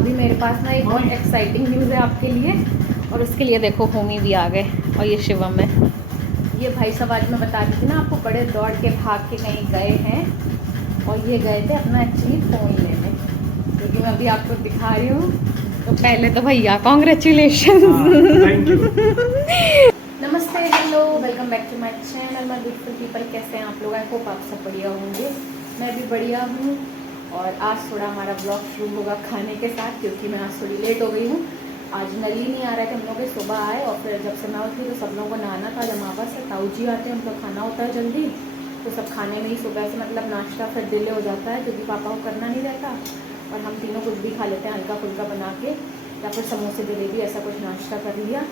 अभी मेरे पास ना एक बहुत एक्साइटिंग न्यूज़ है आपके लिए, और उसके लिए देखो होमी भी आ गए और ये शिवम है। ये भाई साहब आज मैं बता दी थी ना आपको, बड़े दौड़ के भाग के कहीं गए हैं, और ये गए थे अपना एक्चुअली फ़ोन लेने, क्योंकि मैं अभी आपको दिखा रही हूँ। तो पहले तो भैया कॉन्ग्रेचुलेशन। नमस्ते, hello, welcome back to my channel my beautiful people. कैसे हैं आप लोग? आई होप आप सब बढ़िया होंगे। मैं भी बढ़िया हूँ। और आज थोड़ा हमारा ब्लॉग शुरू होगा खाने के साथ, क्योंकि मैं आज थोड़ी लेट हो गई हूँ। आज नल ही नहीं आ रहा है, हम लोग सुबह आए और फिर जब से मैं उठी तो सब लोगों को नहाना था। जब वापस से ताऊ जी आते हैं, उनका खाना होता है जल्दी, तो सब खाने में ही सुबह से मतलब नाश्ता फिर डिले हो जाता है, क्योंकि पापा को करना नहीं रहता और हम तीनों कुछ भी खा लेते हैं हल्का फुल्का बना के, या फिर समोसे जलेबी ऐसा कुछ नाश्ता कर लिया,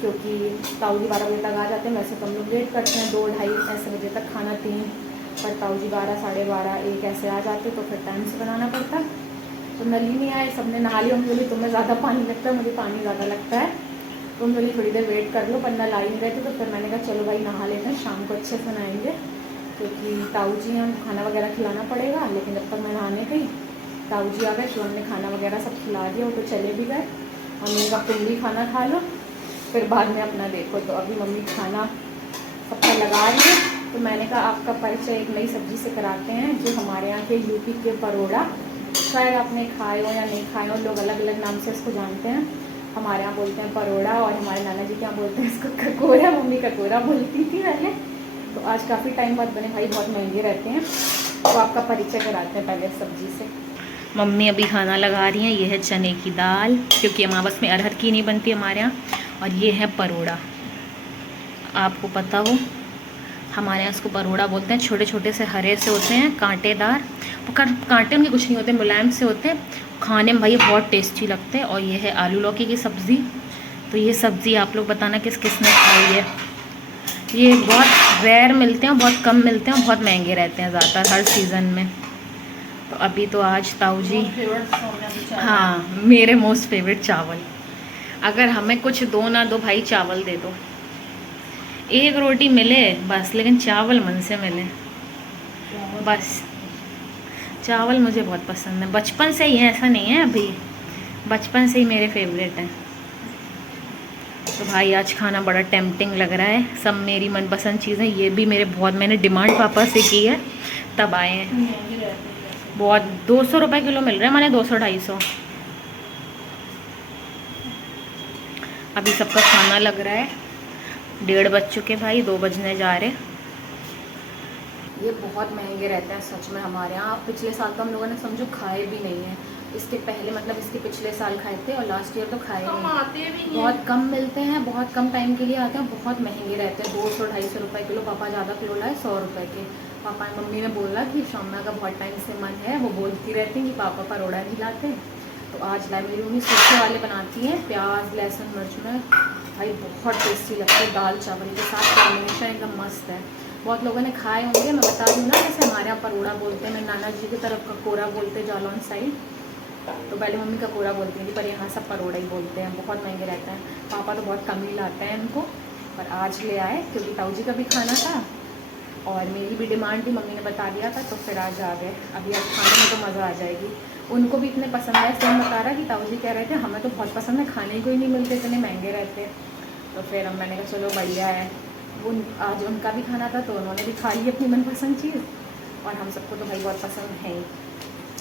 क्योंकि ताऊ जी 12 बजे तक आ जाते हैं। वैसे तो हम लोग लेट करते हैं, 2-2:30 ऐसे बजे तक खाना 3, पर ताऊ जी 12, 12:30, 1 ऐसे आ जाते, तो फिर टाइम से बनाना पड़ता। तो नल ही नहीं आए, सबने नहा लिया। हम बोली तुम्हें ज़्यादा पानी लगता है, मुझे पानी ज़्यादा लगता है, तो हम बोली थोड़ी देर वेट कर लो, पर नल आ ही नहीं रहे थे। तो फिर मैंने कहा चलो भाई नहा लेते हैं, शाम को अच्छे से नहाएंगे, क्योंकि ताऊ जी हैं, खाना वगैरह खिलाना पड़ेगा। लेकिन जब तक मैं नहाने गई ताऊ जी आ गए, तो हमने खाना वगैरह सब खिला दिया, वो तो चले भी गए। मम्मी का तुम भी खाना खा लो, फिर बाद में अपना देखो। तो अभी मम्मी खाना सबका लगा रही है। तो मैंने कहा आपका परिचय एक नई सब्ज़ी से कराते हैं, जो हमारे यहाँ के यूपी के परोड़ा, शायद आपने खाए हो या नहीं खाए हो, लोग अलग अलग नाम से इसको जानते हैं। हमारे यहाँ बोलते हैं परोड़ा, और हमारे नाना जी के यहाँ बोलते हैं इसको ककोरा। मम्मी ककोरा बोलती थी पहले। तो आज काफ़ी टाइम बाद बने भाई, बहुत महंगे रहते हैं। तो आपका परिचय कराते हैं पहले सब्ज़ी से। मम्मी अभी खाना लगा रही हैं। ये है चने की दाल, क्योंकि अमावस में अरहर की नहीं बनती हमारे यहाँ। और ये है परोड़ा, आपको पता हो हमारे यहाँ इसको परोड़ा बोलते हैं। छोटे छोटे से हरे से होते हैं, कांटेदार, कांटे उनके कुछ नहीं होते, मुलायम से होते हैं, खाने में भाई बहुत टेस्टी लगते हैं। और ये है आलू लौकी की सब्ज़ी। तो ये सब्ज़ी आप लोग बताना किस किस ने खाई है। ये बहुत रेयर मिलते हैं, बहुत कम मिलते हैं, बहुत महंगे रहते हैं ज़्यादातर हर सीज़न में। तो अभी तो आज ताऊ जी, हाँ मेरे मोस्ट फेवरेट चावल। अगर हमें कुछ दो ना दो भाई, चावल दे दो, एक रोटी मिले बस, लेकिन चावल मन से मिले बस। चावल मुझे बहुत पसंद है, बचपन से ही है, ऐसा नहीं है अभी, बचपन से ही मेरे फेवरेट हैं। तो भाई आज खाना बड़ा टेम्पटिंग लग रहा है, सब मेरी मनपसंद चीज़ें। ये भी मेरे बहुत, मैंने डिमांड पापा से की है तब आए हैं। बहुत 200 रुपये किलो मिल रहा है, मैंने 200-250। अभी सबका खाना लग रहा है, 1:30 बज चुके भाई, 2 बजने जा रहे। ये बहुत महंगे रहते हैं सच में हमारे यहाँ। पिछले साल तो हम लोगों ने समझो खाए भी नहीं है, इसके पहले मतलब इसके पिछले साल खाए थे, और लास्ट ईयर तो खाए नहीं। बहुत कम मिलते हैं, बहुत कम टाइम के लिए आते हैं, बहुत महंगे रहते हैं, 200-250 रुपये किलो। पापा ज़्यादा किलो लाए, 100 रुपये के। पापा मम्मी ने बोला कि शामा का बहुत टाइम से मन है, वो बोलती रहती हैं कि पापा परोड़ा नहीं लाते, तो आज लाए। मेरी मम्मी सूखे वाले बनाती हैं, प्याज लहसुन मिर्च में, भाई बहुत टेस्टी लगते हैं, दाल चावल के साथ कॉम्बिनेशन एकदम मस्त है। बहुत लोगों ने खाए होंगे, मैं बता दूँ ना, जैसे हमारे यहाँ परोड़ा बोलते हैं, मेरे नाना जी की तरफ ककोरा बोलते हैं जालौन साइड। तो पहले मम्मी ककोरा बोलती थी, पर यहाँ सब परोड़ा ही बोलते हैं। बहुत महंगे रहते हैं, पापा तो बहुत कम ही लाते हैं इनको, पर आज ले आए क्योंकि ताऊ जी का भी खाना था और मेरी भी डिमांड थी, मम्मी ने बता दिया था, तो फिर आज आ गए। अभी आज खाने में तो मज़ा आ जाएगी। उनको भी इतने पसंद आए, सेम बता रहा कि ताऊ जी कह रहे थे हमें तो बहुत पसंद है, खाने को ही नहीं मिलते, इतने महंगे रहते। तो फिर हम, मैंने कहा चलो बढ़िया है। आज उनका भी खाना था, तो उन्होंने भी खा ली अपनी मनपसंद चीज़, और हम सबको तो भाई बहुत पसंद है ही।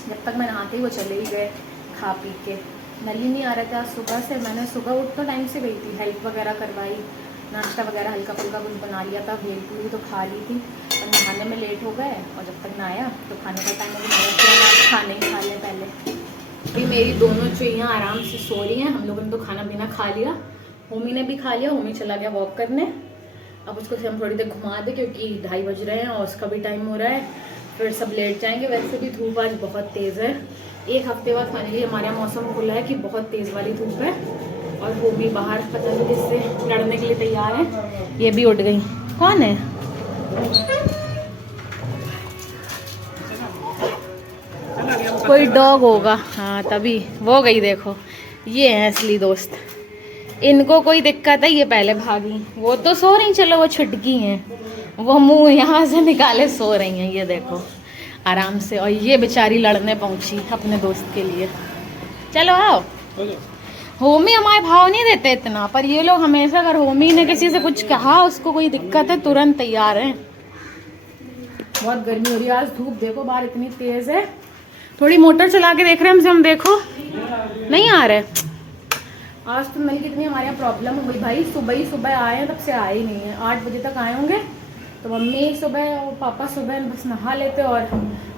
जब तक मैं नहा के वो चले ही गए खा पी के। नल ही नहीं आ रहे थे आज सुबह से। मैंने सुबह उठ तो टाइम से गई थी, हेल्प वगैरह करवाई, नाश्ता वगैरह हल्का फुल्का कुछ बना लिया था, भेल पूरी तो खा ली थी, और नहाने में लेट हो गए। और जब तक ना आया तो खाने का टाइम अभी खाने ही खा लें पहले। अभी मेरी दोनों चुईयाँ आराम से सो रही हैं। हम लोगों ने तो खाना पीना खा लिया, होमी ने भी खा लिया। होमी चला गया वॉक करने, अब उसको हम थोड़ी देर घुमा दें, क्योंकि 2:30 बज रहे हैं और उसका भी टाइम हो रहा है, फिर सब लेट जाएंगे। वैसे भी धूप आज बहुत तेज़ है, एक हफ्ते बाद फाइनली हमारे यहाँ मौसम खुला है कि बहुत तेज़ वाली धूप है। और वो भी बाहर पता नहीं किससे लड़ने के लिए तैयार है। ये भी उठ गई, कौन है? कोई डॉग होगा, हाँ तभी वो गई। देखो ये है असली दोस्त, इनको कोई दिक्कत है ये पहले भागी। वो तो सो रही, चलो वो छुटकी हैं, वो मुंह यहाँ से निकाले सो रही हैं, ये देखो आराम से। और ये बेचारी लड़ने पहुंची अपने दोस्त के लिए। चलो आओ। होमी हमारे भाव नहीं देते इतना, पर ये लोग हमेशा अगर होमी ने किसी से कुछ कहा, उसको कोई दिक्कत है, तुरंत तैयार हैं। बहुत गर्मी हो रही है आज, धूप देखो बाहर इतनी तेज है। थोड़ी मोटर चला के देख रहे हैं हमसे, हम देखो नहीं आ रहे। आज तो नल की इतनी हमारे यहाँ प्रॉब्लम हो गई भाई, सुबह आए हैं, तब से आए ही नहीं है। 8 बजे तक आए होंगे, तो मम्मी सुबह और पापा सुबह बस नहा लेते और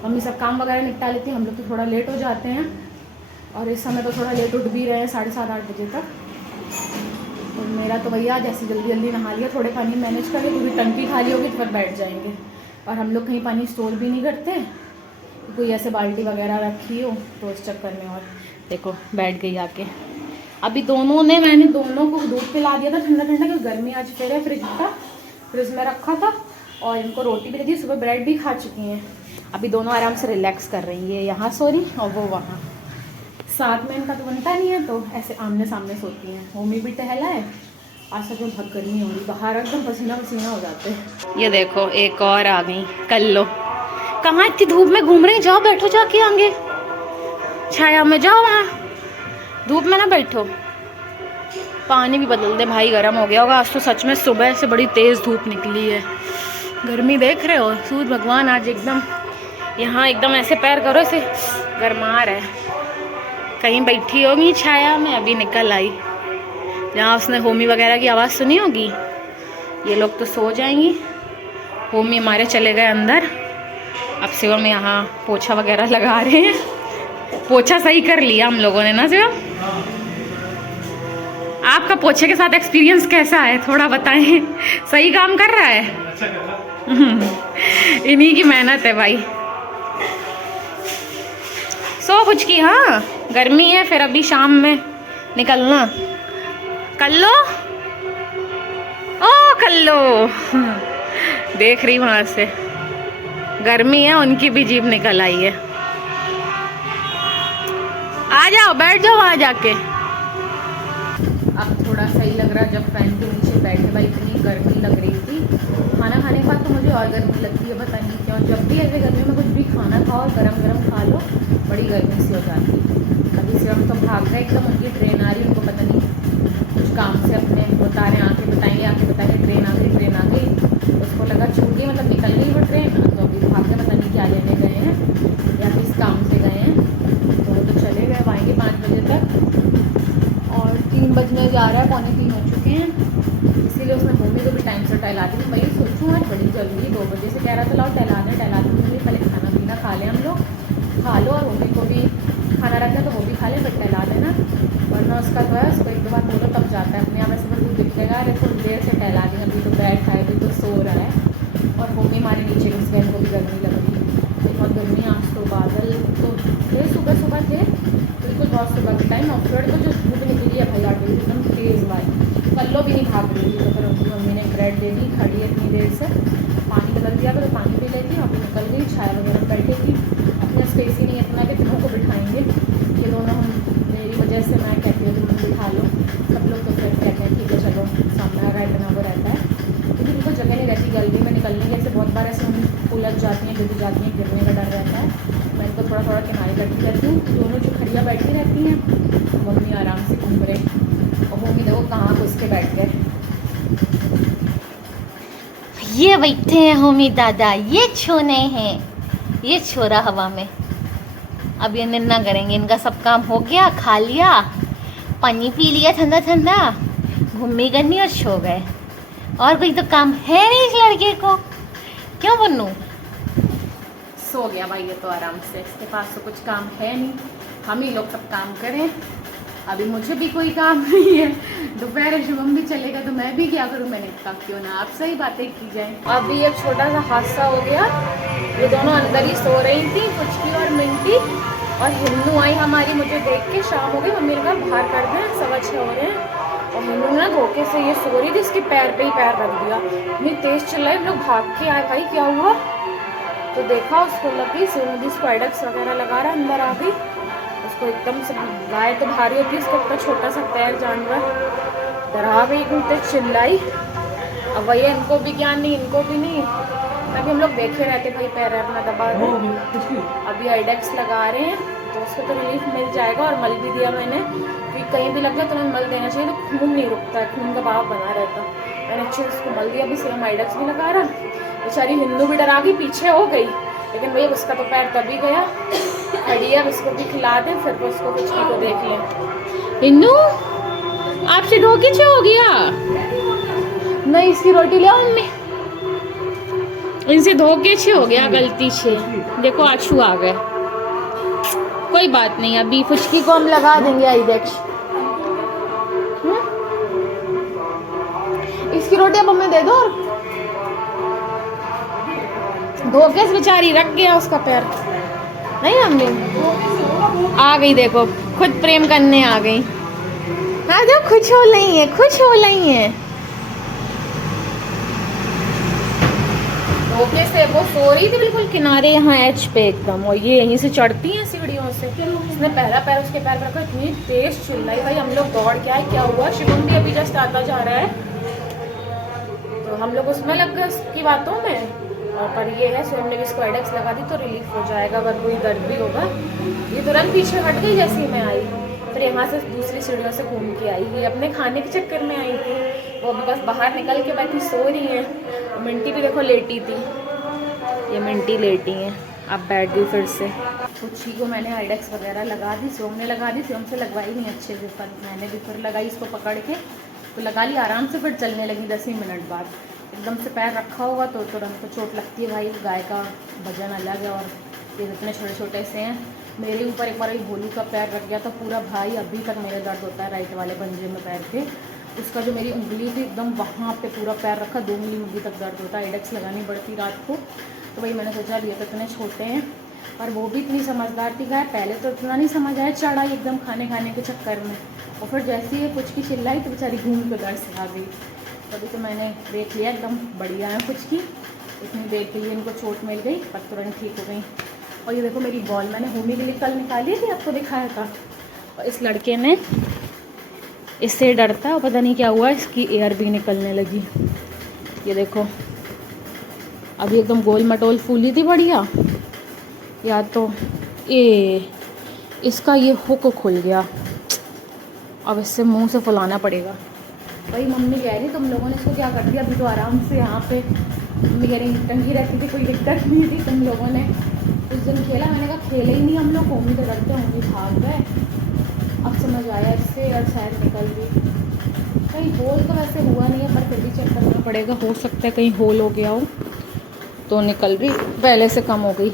मम्मी सब काम वगैरह निपटा लेती। हम लोग तो थोड़ा लेट हो जाते हैं, और इस समय तो थोड़ा लेट उठ भी रहे हैं, 7:30-8 बजे तक। और मेरा तो भैया जैसे जल्दी नहा लिया, थोड़े पानी मैनेज करें, क्योंकि टंकी खाली होगी तो फिर बैठ जाएंगे। और हम लोग कहीं पानी स्टोर भी नहीं करते, कोई ऐसे बाल्टी वगैरह रखी हो तो इस चक्कर में। और देखो बैठ गई आके। अभी मैंने दोनों को दूध पिला दिया था ठंडा, क्योंकि गर्मी आज फिर है। फ्रिज में रखा था, और इनको रोटी भी दे दी, सुबह ब्रेड भी खा चुकी हैं। अभी दोनों आराम से रिलैक्स कर रही है, यहाँ सो रही और वो वहाँ। साथ में इनका तो बनता नहीं है, तो ऐसे आमने सामने सोती हैं। होमी भी टहला है। आज सच में बहुत गर्मी हो रही, बाहर एकदम पसीना हो जाते हैं। ये देखो एक और आ गई। कल लो, कहाँ इतनी धूप में घूम रही, जाओ बैठो जाके आगे छाया में, जाओ वहाँ धूप में ना बैठो। पानी भी बदल दे भाई, गर्म हो गया होगा आज तो। सच में सुबह से बड़ी तेज़ धूप निकली है। गर्मी देख रहे हो, सूरज भगवान आज एकदम यहाँ एकदम ऐसे पैर करो, ऐसे गरमा रहा है। कहीं बैठी होगी छाया में, अभी निकल आई। जहाँ उसने होमी वगैरह की आवाज़ सुनी होगी। ये लोग तो सो जाएंगी। होमी हमारे चले गए अंदर। अब शिवम यहाँ पोछा वगैरह लगा रहे हैं। पोछा सही कर लिया हम लोगों ने ना शिवम? आपका पोछे के साथ एक्सपीरियंस कैसा है, थोड़ा बताएं। सही काम कर रहा है? इन्हीं की मेहनत है भाई। सो कुछ की, हाँ गर्मी है, फिर अभी शाम में निकलना। कर लो देख रही वहां से, गर्मी है, उनकी भी जीभ निकल आई है। आ जाओ बैठ जाओ वहां जाके। अब थोड़ा सही लग रहा है जब फैन के नीचे बैठे। भाई इतनी गर्मी लग रही थी, खाना खाने के बाद तो मुझे और गर्मी लगती है, पता नहीं क्यों। जब भी ऐसे गर्मी में कुछ भी खाना खाओ, गरम खा लो, बड़ी गर्मी सी हो जाती है। अभी सिर्फ तो भाग गए एकदम, उनकी ट्रेन आ रही, उनको पता नहीं कुछ काम से अपने बता रहे, आके बताएंगे ट्रेन आ गई। उसको लगा छूट गई, मतलब निकल गई वो ट्रेन। तो अभी भाग गए, पता नहीं क्या लेने गए हैं या किस काम से गए हैं। तो वो तो चले गए, आएंगे 5 बजे तक, और 3 बजने जा रहा है, 2:45 हो चुके हैं। इसीलिए उसने होमी को भी टाइम से टहला दी। मैं सोचूँ आज बड़ी जल्दी 2 बजे से कह रहा था लाओ टहला दें, पहले खाना पीना खा लें हम लोग, खा लो, और होमी को भी खाना रखना तो वो भी खा ले, फिर टहला देना। वरना उसका तो है, उसको 1-2 बार बोलो तब जाता है अपने आप। ऐसे बिल्कुल दिखेगा, अरे थोड़ी देर से टहला दें, अभी तो बैठा है, अभी तो सो रहा है। और होमी हमारे नीचे घुस गए, इनको भी गर्मी लग रही है, बहुत गर्मी। आज तो बादल तो थे, सुबह थे बिल्कुल, बहुत सुबह के टाइम। और फिर तो जो धूप निकली है भाई 8 बजे एकदम तेज़ भाई, कल्लो भी नहीं भाग रही थी। तो फिर उनकी मम्मी ने ब्रेड दे दी, खड़ी है इतनी देर से, पानी बदल दिया तो पानी पी लेती। अभी निकल गई, छाया वगैरह बैठी थी। अपना स्पेस ही नहीं इतना कि दोनों को बिठाएंगे। ये दोनों मेरी वजह से मैं कहती हूँ तुम बिठा लो, सब लोग तो फिर कहते हैं ठीक है चलो, सामने का इतना वो रहता है, क्योंकि उनको जगह नहीं रहती गली में निकलने के। ऐसे बहुत बार ऐसे हम उलझ जाती हैं, गिर जाती हैं, गिरने का डर रहता है। मैं इनको थोड़ा किनारे करती रहती हूँ। दोनों जो खड़िया बैठी रहती हैं, मम्मी आराम से घूम रहे, और मम्मी देखो कहाँ घुस के बैठ गए। ये बैठे हैं होमी दादा, ये छोने हैं, ये छोरा हवा में। अब ये निन्ना करेंगे, इनका सब काम हो गया, खा लिया, पानी पी लिया ठंडा, घूमी करनी और सो गए। और कोई तो काम है नहीं इस लड़के को, क्यों बन्नू? सो गया भाई ये तो आराम से, इसके पास तो कुछ काम है नहीं, हम ही लोग सब काम करें। अभी मुझे भी कोई काम नहीं है, दोपहर शुभम भी चलेगा तो मैं भी क्या करूँ। मैंने कहा क्यों ना आप सही बातें की जाए। अभी एक छोटा सा हादसा हो गया, ये दोनों अंदर ही सो रही थी, पुचकी और मिंटी, और हिन्नू आई हमारी, मुझे देख के शाम हो गई, मम्मी ने कहा बाहर कर दें, 6:15 हो रहे हैं। और हिन्नू ने धोखे से, ये सो रही थी, इसके पैर पे ही पैर रख दिया, इतनी तेज़ चिल्लाई, हम लोग भाग के आए भाई क्या हुआ। तो देखा उसको लगी, सोनू स्पाइडक्स वगैरह लगा रहा, अंदर आ गई। उसको एकदम से, गाय तो भारी होती है, उसको इतना छोटा सा पैर जानवर, डरा गई, इतनी चिल्लाई। अब भैया इनको भी ज्ञान नहीं, इनको भी नहीं, तभी हम लोग देखे रहते भाई पैर अपना दबा दो। अभी आइडेक्स लगा रहे हैं, तो उसको तो रिलीफ मिल जाएगा। और मल भी दिया मैंने, क्योंकि कहीं भी लग जाए तो मल देना चाहिए, तो खून नहीं रुकता है, खून का बहाव बना रहता। मैंने अच्छे से उसको मल दिया। अभी सेम आइडक्स भी लगा रहा। बेचारी हिंदू भी डरा गई, पीछे हो गई, लेकिन भैया उसका तो पैर तभी गया। खड़ी है, उसको भी खिला दें, फिर उसको कुछ को देख लें। हिंदू आपसे ढोकी से हो गया नहीं, इसकी रोटी ले आओ मम्मी। इनसे धोखे से हो गया गलती से, देखो आंसू आ गए। कोई बात नहीं, अभी फुचकी को हम लगा देंगे आइडेक्स। इसकी रोटी अब हमें दे दो। और धोखे से बेचारी रख गया उसका पैर। नहीं मम्मी आ गई, देखो खुद प्रेम करने आ गई। हाँ जो खुश हो रही है, खुश हो रही है। धोखे से वो सो रही थी बिल्कुल किनारे यहाँ एच पे एकदम, और ये यहीं से चढ़ती हैं सीढ़ियों से। उसने पहला पैर उसके पैर पर रखा, इतनी तेज चिल्लाई भाई। हम लोग दौड़ के आए, क्या हुआ? शिवम भी अभी जस्ट आता जा रहा है, तो हम लोग उसमें लग गए उसकी बातों में। और पर ये है, शिवम ने इसको आइडेक्स लगा दी तो रिलीफ हो जाएगा, अगर कोई दर्द भी होगा। ये तुरंत पीछे हट गई जैसे ही मैं आई, फिर यहाँ से दूसरी सीढ़ियों से घूम के आई। ये अपने खाने के चक्कर में आई थी, वो अभी बस बाहर निकल के बैठी सो रही है। मिंटी भी देखो लेटी थी, ये मिंटी लेटी है, अब बैठ गई फिर से। कुछ को मैंने आइडेक्स वगैरह लगा दी, शिवम ने लगा दी। शिवम से लगवाई नहीं अच्छे से, पर मैंने भी फिर लगाई इसको पकड़ के, तो लगा ली आराम से। फिर चलने लगी 10 ही मिनट बाद। एकदम से पैर रखा होगा तो तुरंत तो चोट लगती है भाई। गाय का वजन अलग है, और ये इतने छोटे छोटे से हैं। मेरे ऊपर एक बार ही भोलू का पैर रख गया था पूरा भाई, अभी तक मेरे दर्द होता है राइट वाले पंजे में पैर के। उसका जो मेरी उंगली थी एकदम वहाँ पे पूरा पैर रखा, 2 उंगली तक दर्द होता है। आइडेक्स लगानी पड़ती रात को, तो वही मैंने सोचा ये तो इतने छोटे हैं। और वो भी इतनी समझदार थी गाय, पहले तो इतना नहीं समझ आया, चढ़ा एकदम खाने के चक्कर में। और फिर जैसे ही कुछ की चिल्लाई तो बेचारी घूम के घर से आ गई। तभी तो मैंने देख लिया एकदम बढ़िया है कुछ की। इतनी देर के लिए इनको चोट मिल गई, पर तुरंत ठीक हो गई। और ये देखो मेरी बॉल मैंने होमी के लिए कल निकाली थी, आपको दिखाया था। और इस लड़के ने इससे डरता है, पता नहीं क्या हुआ, इसकी एयर भी निकलने लगी। ये देखो अभी एकदम गोल मटोल फूली थी बढ़िया, या तो ये इसका ये हुक खुल गया। अब इससे मुंह से फुलाना पड़ेगा। भाई मम्मी कह रही तुम लोगों ने इसको क्या कर दिया, अभी तो आराम से यहाँ पे मम्मी कह रही टंगी रहती थी, कोई दिक्कत नहीं थी। तुम लोगों ने उस दिन खेला, मैंने कहा खेले ही नहीं हम लोग, होमी तो डरते होंगे, भाग गए। अब समझ आया इससे, और शायद निकल गई। कहीं होल तो वैसे हुआ नहीं है, पर फिर भी चेक करना पड़ेगा, हो सकता है कहीं होल हो गया हो तो निकल भी पहले से कम हो गई।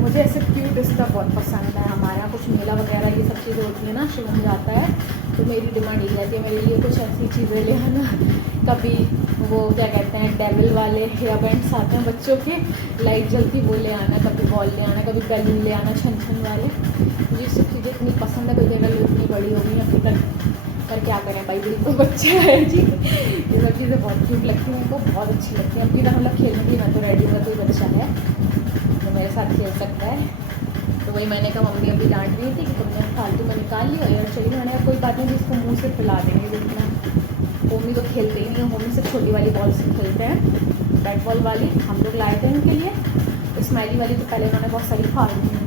मुझे ऐसे क्यूट इसका बहुत पसंद है। हमारे यहाँ कुछ मेला वगैरह ये सब चीज़ें होती है ना, शिवम जाता है तो मेरी डिमांड यही रहती है मेरे लिए कुछ ऐसी चीज़ें ले आना। कभी वो क्या कहते हैं डेविल वाले हेयर बैंड्स आते हैं बच्चों के, लाइट जलती, वो ले आना। कभी बॉल ले आना, कभी बैलून ले आना छन छन वाले। मुझे सब चीज़ें इतनी पसंद है, कोई जगह इतनी बड़ी हो गई अभी तक, पर क्या करें भाई, बिल्कुल बच्चे है जी। ये सब चीज़ें बहुत क्यूट लगती हैं, उनको बहुत अच्छी लगती हैं। अभी तक हम लोग खेलने की मैं तो रेडी हुआ, कोई बच्चा है तो मेरे साथ खेल सकता है। तो वही मैंने कहा मम्मी अभी डांट रही थी कि तुमने फालतू में निकाल लिया, और चलिए मैंने कहा कोई बात नहीं, जिसको मुँह से पिला देंगे। देखना होमी तो खेलते ही नहीं है, होमी से छोटी वाली बॉल से खेलते हैं, बैट बॉल वाली हम लोग लाए थे उनके लिए। स्माइली वाली तो पहले उन्होंने बहुत सारी फाड़ दी है।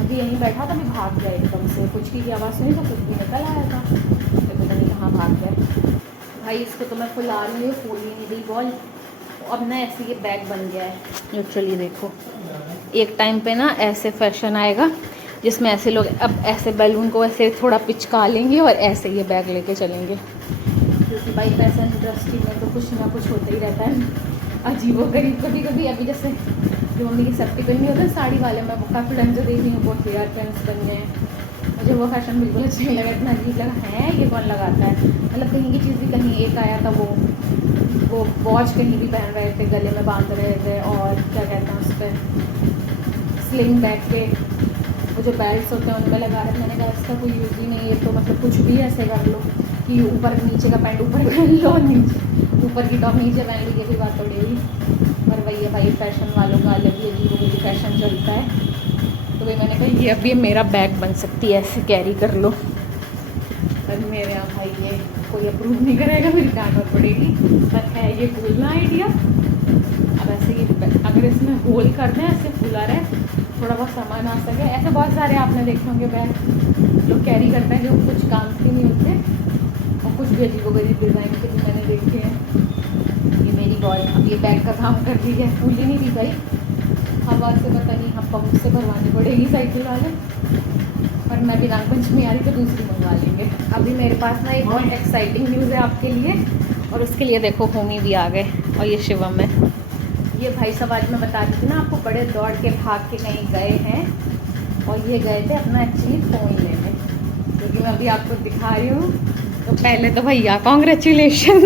अभी यहीं बैठा था, अभी भाग गया एकदम से, कुछ की आवाज़ सुनी तो कुछ भी निकल आया था, तो पता नहीं कहाँ भाग गया भाई। इसको तो मैं फुला रही हूँ, फूल ही नहीं गई बॉल। अब ना ऐसे ये बैग बन गया है। चलिए देखो, एक टाइम पे ना ऐसे फैशन आएगा जिसमें ऐसे लोग अब ऐसे बैलून को ऐसे थोड़ा पिचका लेंगे और ऐसे ये बैग लेके चलेंगे, क्योंकि भाई फैशन इंडस्ट्री में तो कुछ ना कुछ होता ही रहता है अजीबोगरीब। कभी कभी अभी जैसे जो मम्मी की सेफ्टी पिन नहीं होता साड़ी वाले, मैं वो काफ़ी ढंग से देख रही हूँ, बहुत हेयर पिन्स बन गए हैं। मुझे वो फैशन बिल्कुल अच्छा नहीं लगा, इतना अजीब लगा है ये कौन लगाता है। मतलब कहीं की चीज़ भी, कहीं एक आया था वो वॉच कहीं भी पहन रहे थे, गले में बांध रहे थे, और क्या कहते हैं उस पर स्लिंग बैग के वो जो बेल्ट होते हैं उनमें लगा रहे थे। मैंने कहा इसका कोई यूज़ ही नहीं है, तो मतलब कुछ भी ऐसे कर लो कि ऊपर नीचे का पैंट ऊपर पहन लो, नीचे ऊपर की टॉप नीचे पहन लो, ये भी बात उड़ेगी। पर वही है भाई, फैशन वालों का अलग ही अजीब फैशन चलता है। तो भाई मैंने कहा ये अभी मेरा बैग बन सकती है, ऐसे कैरी कर लो। पर मेरे यहाँ भाई ये कोई अप्रूव नहीं करेगा, मेरी डांट पड़ेगी, पर है ये कूल ना आइडिया। अब ऐसे ये अगर इसमें होल कर दें, ऐसे फूला रहे थोड़ा बहुत सामान आ सके। ऐसे बहुत सारे आपने देखे होंगे बैग लोग कैरी करते हैं जो कुछ काम के नहीं होते, और कुछ भी अजीब गरीब डिज़ाइन के भी मैंने देखे हैं। ये मेरी बॉय अब ये बैग का काम कर रही है, फूल ही नहीं दी भाई, हवा से पता नहीं हम पंप से भरवानी पड़ेगी साइकिल वाले, और मैं भी नागपंचमी आ रही तो दूसरी मंगवा लेंगे। अभी मेरे पास ना एक बहुत एक्साइटिंग न्यूज़ है आपके लिए, और उसके लिए देखो होमी भी आ गए और ये शिवम है। ये भाई साहब आज मैं बता रही थी ना आपको, बड़े दौड़ के भाग के कहीं गए हैं, और ये गए थे अपना एक्चुअली फ़ोन लेने, क्योंकि मैं अभी आपको दिखा रही हूँ। तो पहले तो भैया कॉन्ग्रेचुलेशन,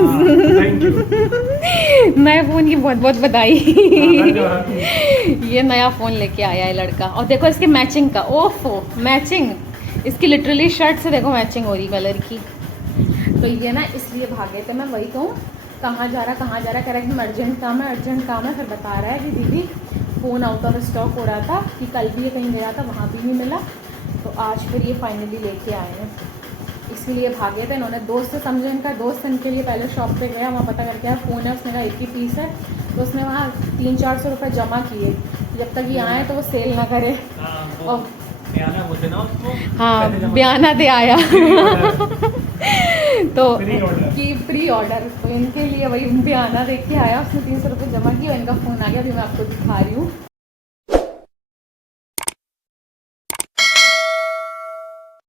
नए फ़ोन की बहुत बहुत बधाई। ये नया फ़ोन लेके आया है लड़का, और देखो इसके मैचिंग का, ओफो मैचिंग, इसकी लिटरली शर्ट से देखो मैचिंग हो रही कलर की। तो ये ना इसलिए भागे थे, मैं वही कहूँ कहाँ जा रहा कह रहा है कि अर्जेंट काम है, फिर बता रहा है कि दीदी फ़ोन आउट ऑफ स्टॉक हो रहा था, कि कल भी ये कहीं गया था वहाँ भी नहीं मिला, तो आज फिर ये फाइनली लेके आए हैं, इसीलिए भागे थे। इन्होंने दोस्त से समझे, इनका दोस्त इनके लिए पहले शॉप पे गया, वहाँ पता करके आया फ़ोन है, उसने कहा एक ही पीस है, तो उसने वहाँ 300-400 रुपये जमा किए, जब तक ये आए तो वो सेल ना करे। और हाँ बयाना दे आया तो कि प्री ऑर्डर, तो इनके लिए वही बयाना देख के आया, उसने 300 रुपये जमा किया, इनका फ़ोन आ गया, अभी मैं आपको दिखा रही हूँ।